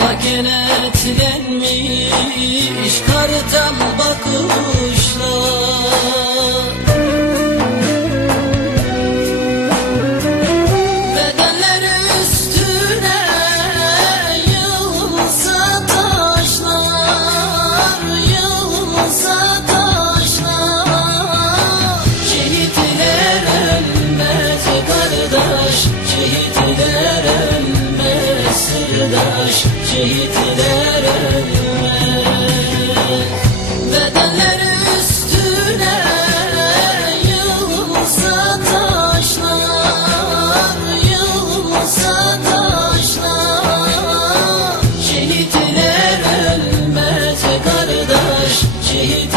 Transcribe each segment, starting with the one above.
Makinetlenmiş kartal bakışlar. Savaş şehitler ölmez. Bedenler üstüne taşlar Yığılsa taşlar. Şehitler ölmez kardeş şehit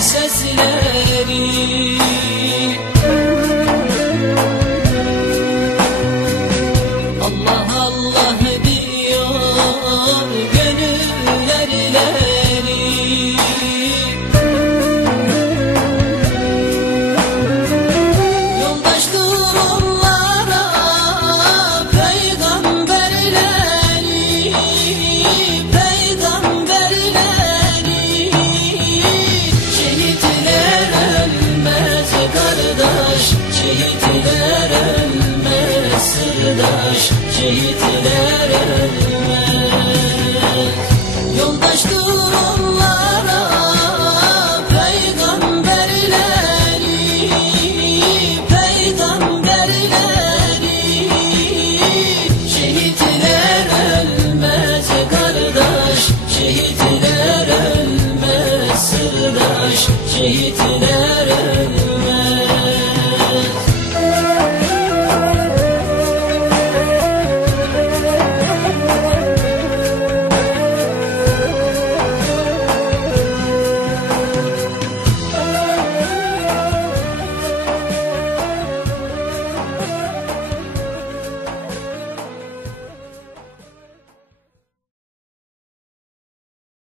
sesleri. Allah Allah diyor gönüller Şehitler ölür